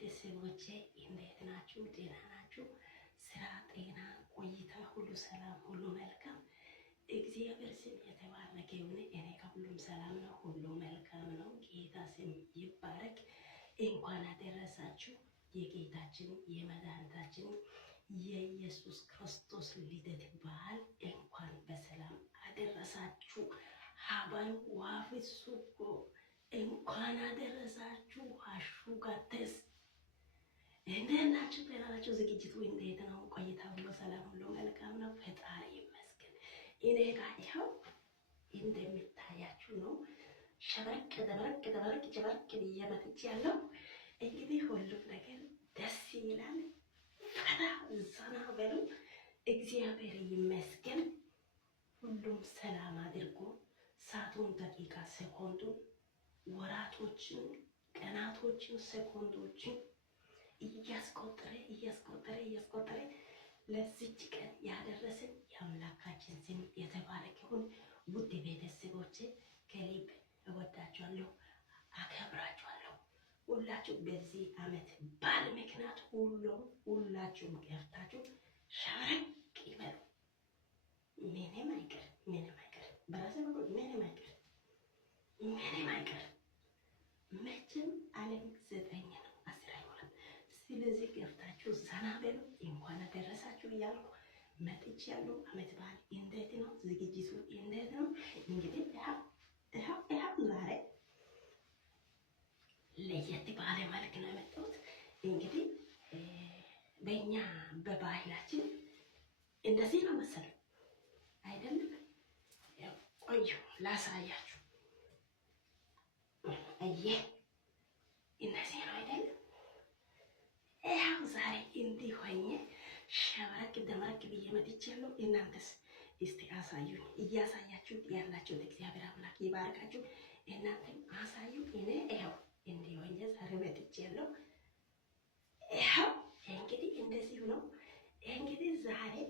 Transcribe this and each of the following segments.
ቤተሰቦቼ እንዴት ናችሁ? ጤና ናችሁ? ስራ፣ ጤና፣ ቆይታ ሁሉ ሰላም፣ ሁሉ መልካም። እግዚአብሔር ስም የተባረከ ይሁን። እኔ ከሁሉም ሰላም ነው፣ ሁሉ መልካም ነው። ጌታ ስም ይባረክ። እንኳን አደረሳችሁ የጌታችን የመድኃኒታችን የኢየሱስ ክርስቶስ ልደት በዓል እንኳን በሰላም አደረሳችሁ። ሀባይ ዋፊት ሱኮ እንኳን አደረሳችሁ። አሹ ጋተስ እንዴት ናችሁ? ደህና ናችሁ? ዝግጅቱ እንዴት ነው? ቆይታ ሁሉ ሰላም፣ ሁሉ መልካም ነው። ፈጣሪ ይመስገን። እኔ ጋር ይኸው እንደሚታያችሁ ነው። ሸበረቅ ጨበረቅ ብዬ መጥቻለሁ። እንግዲህ ሁሉም ነገር ደስ ይላል። ፈታ ዘና በሉ። እግዚአብሔር ይመስገን። ሁሉም ሰላም አድርጎ ሰዓቱን፣ ደቂቃ፣ ሴኮንዱን፣ ወራቶችን፣ ቀናቶችን፣ ሴኮንዶችን እያስቆጠረ ለዚች ቀን ያደረሰን የአምላካችን ስም የተባረከ ይሁን። ውድ ቤተሰቦቼ ከልብ እወዳችኋለሁ፣ አከብራችኋለሁ። ሁላችሁ በዚህ ዓመት በዓል ምክንያት ሁላችሁም ገብታችሁ ሸብረቅ ይበሉ። ምንም አይቀር በራሴ በኩል ምንም አይቀር። መቼም ዓለም 9 ነው 10 አይሆንም። ስለዚህ ገብታችሁ ዘና በሉ። እንኳን አደረሳችሁ እያልኩ መጥቻለሁ። ዓመት በዓል እንዴት ነው? ዝግጅቱ እንዴት ነው? እንግዲህ ይኸው ዛሬ ለየት ባለ መልክ ነው የመጣሁት። እንግዲህ በእኛ በባህላችን እንደዚህ ነው መሰለኝ አይደለም? ቆዩ ላሳያችሁ። እንደዚህ ነው አይደለም? ያው ዛሬ እንዲህ ሆኜ ሸበረቅ ደመረቅ ብዬ መጥቻለሁ። እናንተስ እስቲ አሳዩኝ። እያሳያችሁ ያላችሁት እግዚአብሔር አምላክ ይባርካችሁ። እናንተም አሳዩ። እኔ ይኸው እንዲህ ሆኜ ዛሬ መጥቻለሁ። ይኸው እንግዲህ እንደዚህ ነው። እንግዲህ ዛሬ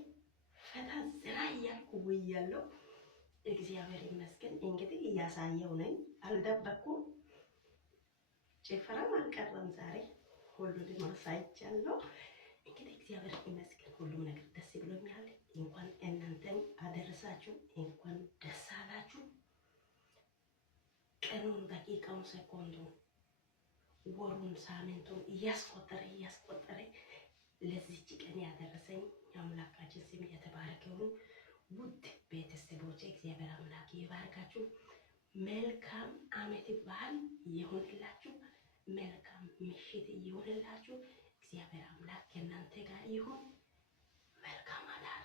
ፈታ ዘና እያልኩ ውያለሁ። እግዚአብሔር ይመስገን። እንግዲህ እያሳየው ነኝ፣ አልደበኩም። ጭፈራም አልቀረም ዛሬ ሁሉንም አሳይቻለሁ። እንግዲህ እግዚአብሔር ይመስገን ሁሉም ነገር ደስ ብሎኛል። እንኳን እናንተም አደረሳችሁ፣ እንኳን ደስ አላችሁ። ቀኑን፣ ደቂቃውን፣ ሴኮንዱን፣ ወሩን፣ ሳምንቱን እያስቆጠረ ለዚች ቀን ያደረሰኝ የአምላካችን ስም የተባረከ ይሁን። ውድ ቤተሰቦቼ እግዚአብሔር አምላክ ይባርካችሁ። መልካም ዓመት በዓል ይሁንላችሁ። መልካም ምሽት ይሁንላችሁ። እግዚአብሔር አምላክ ከእናንተ ጋር ይሁን። መልካም አዳር